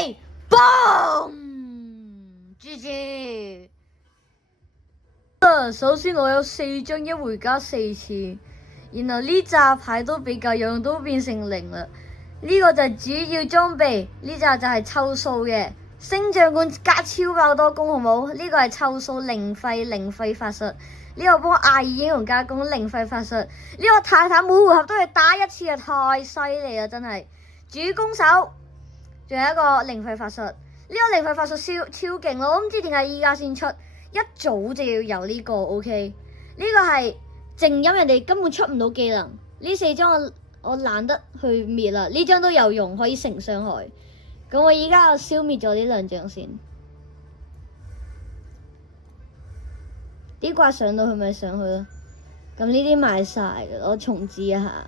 備，boom！ GG。首先我有4張一回加4次，然後呢扎牌都比較樣都變成0啦。呢個就係主要裝備，呢扎就係湊數嘅星象罐加超爆多攻，好冇？呢個係湊數零費法術，呢個幫亞爾英雄加攻0費法術，呢個泰坦每回合都係打1次啊，太犀利啦真係！主攻手，仲有一個0費法術，呢個0費法術超勁咯，我唔知點解依家先出，一早就要有呢個 OK。呢個係靜音，人哋根本出唔到技能，呢4張我懶得去滅啦，呢張都有用，可以承傷害。咁我依家消滅咗呢2張先。啲怪上到去咪上去咯。咁呢啲賣晒嘅，我重置一下，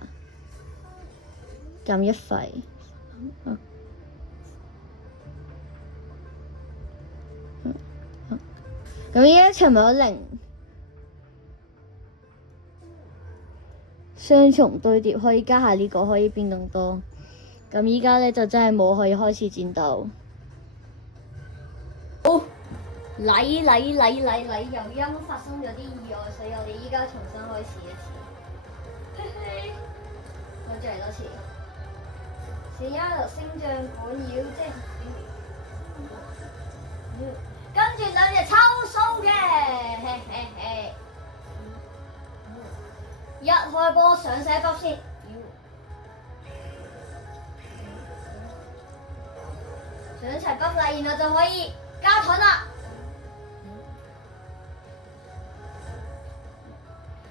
撳1費。咁依家一場咪有0，雙重對疊可以加下呢個，可以變更多。咁依家咧就真係冇可以開始戰鬥。好，嚟！由於啱啱發生咗啲意外，所以我哋依家重新開始一次。嘿嘿，我再嚟多次。411星象管妖精，跟住2隻抽數嘅，嘿嘿嘿。一開波上晒筆先，上齊筆啦，然後就可以加盾啦。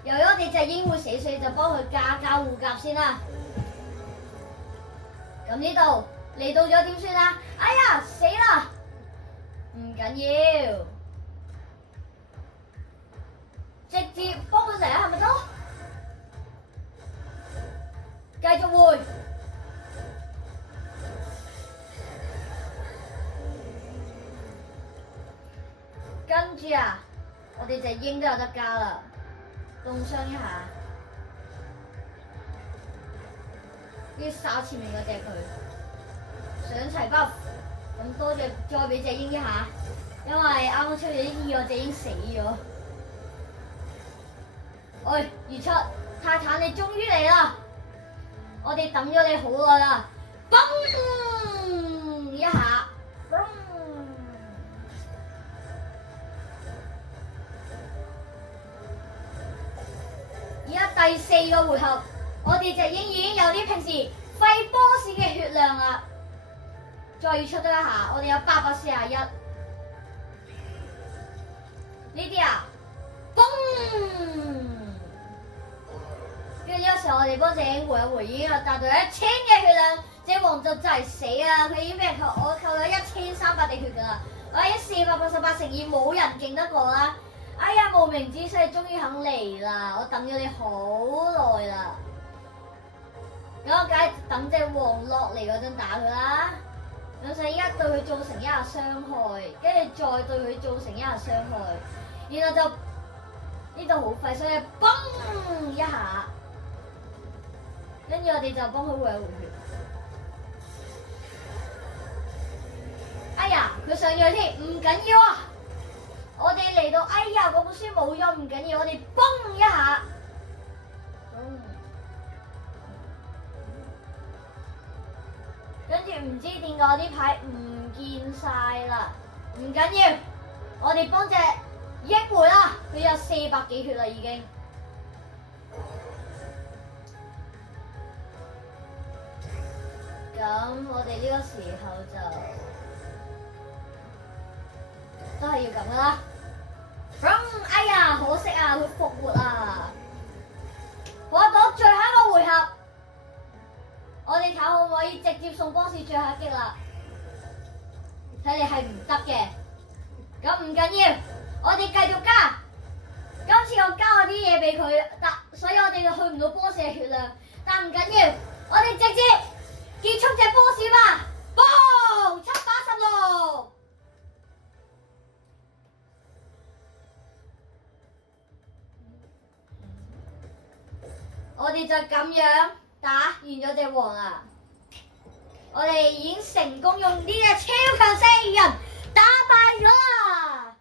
由於我哋隻鷹會死，所以就幫佢加護甲先啦。咁呢度嚟到咗點算啊？哎呀，死啦！唔緊要，直接幫佢嚟啊，係咪得？繼續回，跟住啊，我哋隻鷹都有得加啦，凍傷一下，要殺前面嗰隻佢，上齊 buff， 咁多謝再俾隻鷹一下，因為啱啱出咗啲意外，隻鷹死咗。喂，二出泰坦你終於嚟啦！我哋等咗你好耐啦，嘣一下，嘣！而家第4個回合，我哋隻鷹已經有啲平時廢 boss 嘅血量啦，再要出多一下，我哋有841。呢啲啊，嘣！跟住呢個時候，我哋幫隻鷹回一回，已經有達到1000嘅血量，隻王就係死啦！佢已經俾人我扣咗1300滴血噶啦，我已經488乘2，冇人勁得過啦！哎呀，無名之師終於肯嚟啦！我等咗你好耐啦，咁我梗係等隻王落嚟嗰陣打佢啦。咁所以依家對佢造成1下傷害，跟住再對佢造成1下傷害，然後就呢度好快，所以嘣一下。跟住我哋就幫佢回一回血。哎呀，佢上咗添，唔緊要啊！我哋嚟到，哎呀，嗰本書冇咗，唔緊要，我哋嘣一下。跟住唔知點解我啲牌唔見晒啦，唔緊要，我哋幫隻鷹回啦，佢有400幾血啦已經。咁我哋呢個時候就都係要咁噶啦。哎呀，可惜啊，佢復活啊！我到最後一個回合，我哋睇可唔可以直接送 boss 最後一擊啦？睇嚟係唔得嘅。咁唔緊要，我哋繼續加。今次我加咗啲嘢俾佢，所以我哋就去唔到 boss 嘅血量。但唔緊要，我哋直接結束隻 boss 吧。嘣，786。我哋就咁樣打完咗隻王啦。我哋已經成功用呢隻超強蜥蜴人打敗咗啦！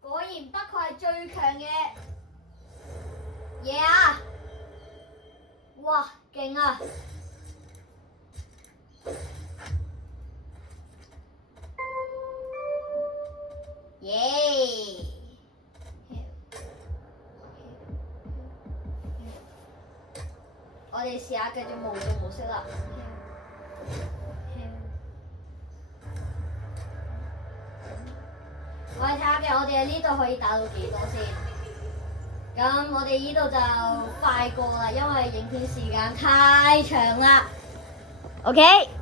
果然北確係最強嘅嘢啊！哇，勁啊！耶！我哋試下繼續無造模式啦。我哋睇下嘅，我哋喺呢度可以打到幾多先？咁我哋呢度就快過啦，因為影片時間太長啦。OK。